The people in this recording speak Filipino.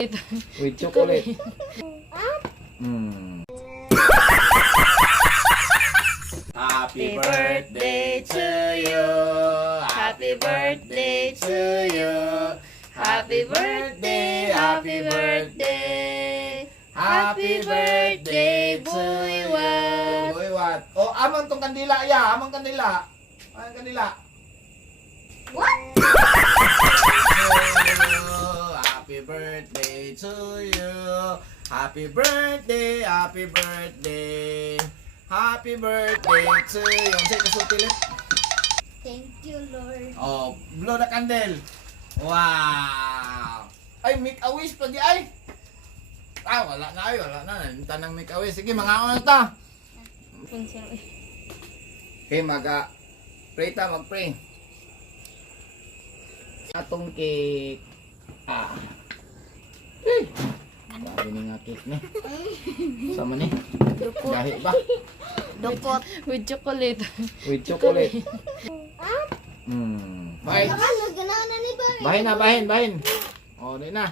With chocolate. Mm. Happy birthday to you. Happy birthday to you. Happy birthday, happy birthday. Happy birthday, Buiwat. Buiwat. Oh, amang tong kandila ya, amang kandila. Amang kandila. What? Happy birthday to you. Happy birthday, happy birthday. Happy birthday to you. Say kasupilit. Thank you, Lord. Oh, blow the candle. Wow. Ay, make a wish pa di ay. Ah, wala na ay, wala na. Tanang make a wish. Sige, mga ano ta. Okay, pray ta, mag-pray. Atong cake. Ah. Eh. Grabe ni nga cake ni. Sama ni. Gahi ba? Dukot. With chocolate. With chocolate. Bahin. Ano, ganaw na ni Boy. Bahin na, bahin, bahin. Oh, di na.